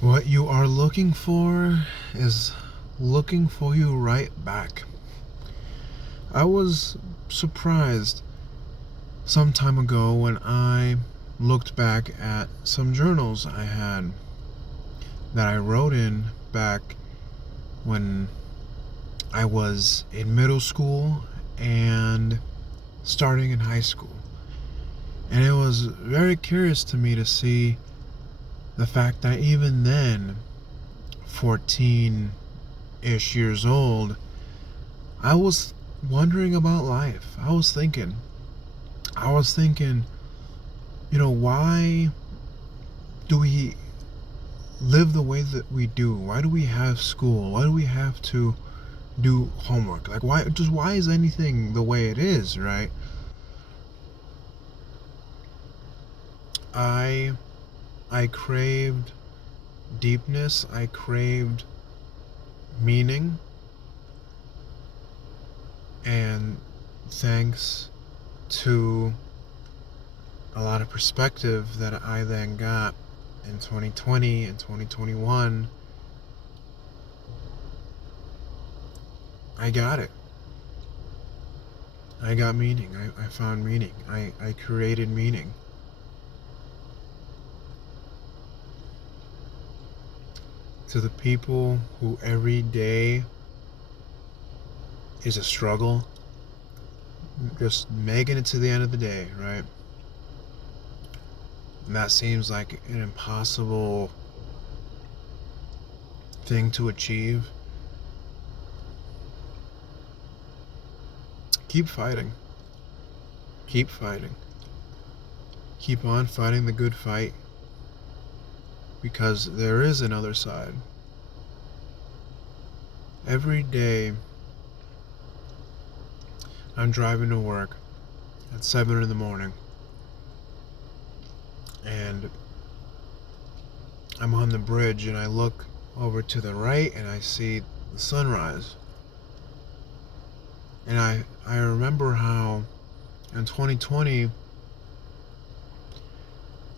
What you are looking for is looking for you right back. I was surprised some time ago when I looked back at some journals I had that I wrote in back when I was in middle school and starting in high school. And it was very curious to me to see the fact that even then, 14-ish years old, I was wondering about life. I was thinking, why do we live the way that we do? Why do we have school? Why do we have to do homework? Like, why is anything the way it is, right? I I craved deepness, I craved meaning, and thanks to a lot of perspective that I then got in 2020 and 2021, I got it. I got meaning. I found meaning. I created meaning. To the people who every day is a struggle, just making it to the end of the day, right? And that seems like an impossible thing to achieve. Keep fighting. Keep fighting. Keep on fighting the good fight, because there is another side. Every day I'm driving to work at 7 in the morning, and I'm on the bridge and I look over to the right and I see the sunrise. And I remember how in 2020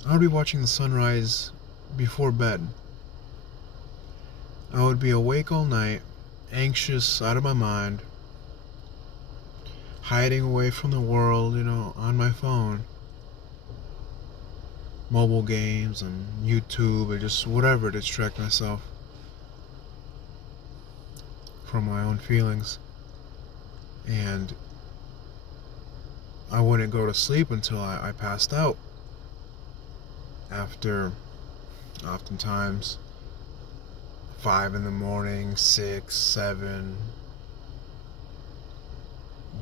I would be watching the sunrise before bed. I would be awake all night, anxious, out of my mind, hiding away from the world, on my phone, mobile games and YouTube or just whatever to distract myself from my own feelings. And I wouldn't go to sleep until I passed out. After, oftentimes, 5 in the morning, 6, 7.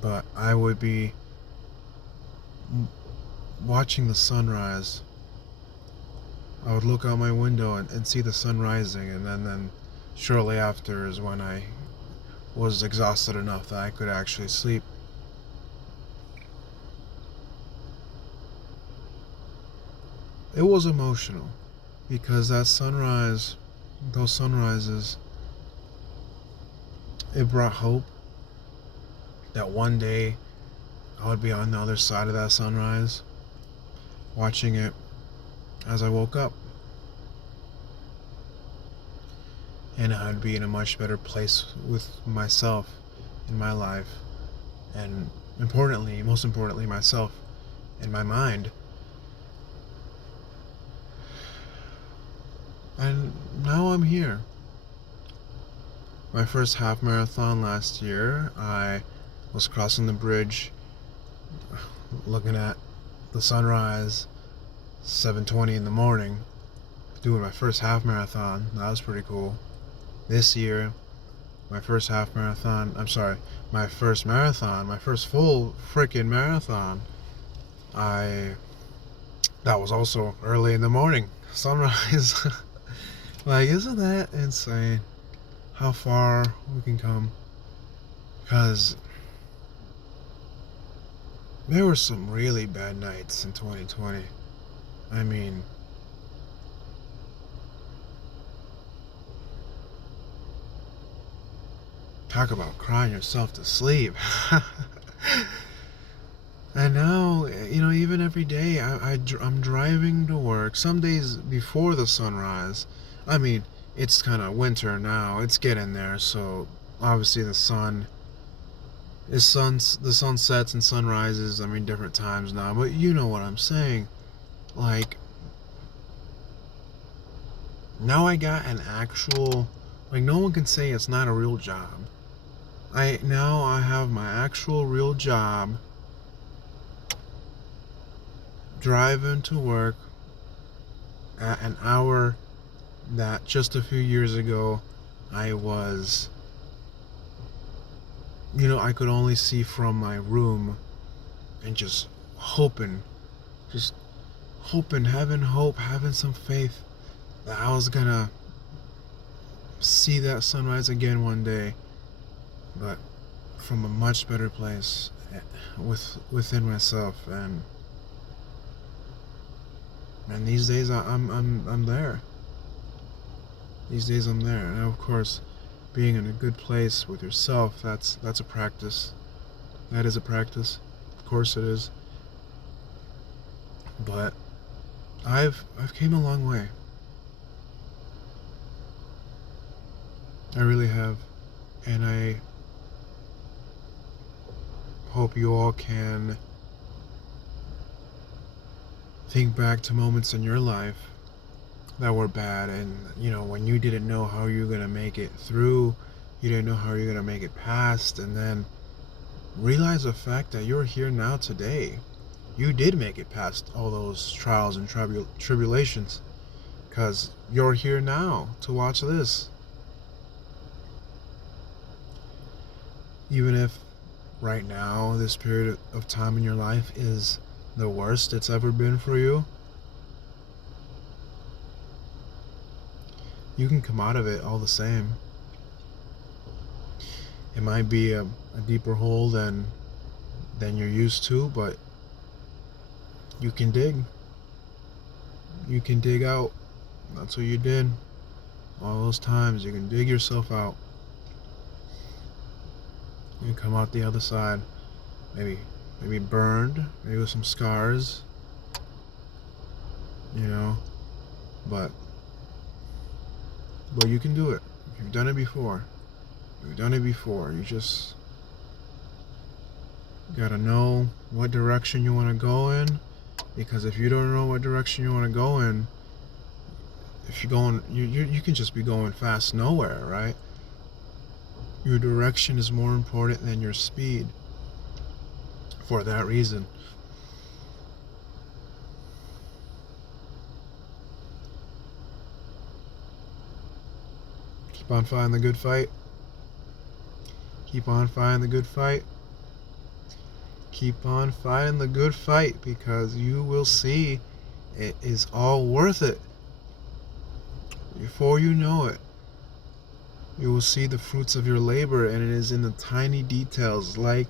But I would be watching the sunrise. I would look out my window and see the sun rising, and then shortly after is when I was exhausted enough that I could actually sleep. It was emotional because those sunrises, it brought hope that one day I would be on the other side of that sunrise, watching it as I woke up. And I'd be in a much better place with myself in my life, and most importantly, myself in my mind. And now I'm here. My first half marathon last year, I was crossing the bridge, looking at the sunrise, 7:20 in the morning, doing my first half marathon. That was pretty cool. This year, my first marathon, my first full freaking marathon, that was also early in the morning, sunrise. Like, isn't that insane how far we can come? Because there were some really bad nights in 2020. I mean, talk about crying yourself to sleep. And now, even every day, I'm driving to work. Some days before the sunrise, I mean, it's kind of winter now. It's getting there, so obviously the sun sets and sun rises. I mean, different times now, but you know what I'm saying. Like, now I got an actual, like, no one can say it's not a real job. I have my actual real job, driving to work at an hour that just a few years ago I was, I could only see from my room, and hoping, just hoping, having hope, having some faith that I was gonna see that sunrise again one day, but from a much better place, within myself. And these days I'm there. These days I'm there. And of course, being in a good place with yourself, that's a practice. That is a practice. Of course it is. But I've came a long way. I really have. And I hope you all can think back to moments in your life that were bad, and when you didn't know how you were gonna make it through, you didn't know how you're gonna make it past, and then realize the fact that you're here now today. You did make it past all those trials and tribulations, because you're here now to watch this. Even if right now this period of time in your life is the worst it's ever been for you, you can come out of it all the same. It might be a deeper hole than you're used to, but you can dig. You can dig out. That's what you did. All those times, you can dig yourself out. You come out the other side, maybe burned, maybe with some scars, but you can do it. You've done it before. You just gotta know what direction you want to go in, because if you don't know what direction you want to go in, if you're going, you can just be going fast nowhere, right? Your direction is more important than your speed. For that reason, keep on fighting the good fight. Keep on fighting the good fight. Keep on fighting the good fight, because you will see it is all worth it. Before you know it, you will see the fruits of your labor, and it is in the tiny details, like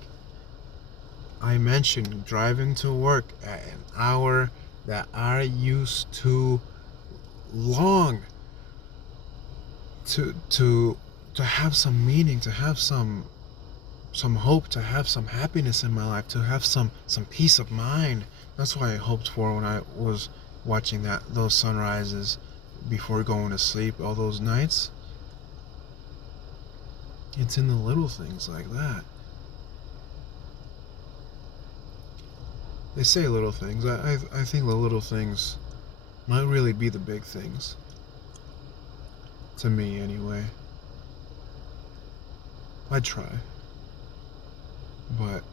I mentioned, driving to work at an hour that I used to long to have some meaning, to have some hope, to have some happiness in my life, to have some peace of mind. That's what I hoped for when I was watching those sunrises before going to sleep all those nights. It's in the little things like that. They say little things. I think the little things might really be the big things. To me, anyway. I try. But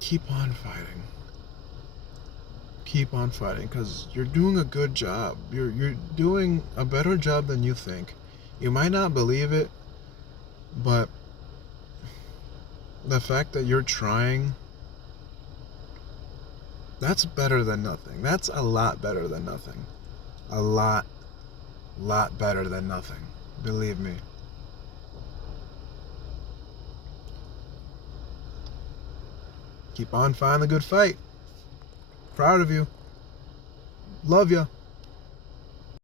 keep on fighting. Keep on fighting, because you're doing a good job. You're doing a better job than you think. You might not believe it, but the fact that you're trying, that's better than nothing. That's a lot better than nothing. A lot better than nothing. Believe me. Keep on fighting the good fight. Proud of you. Love ya.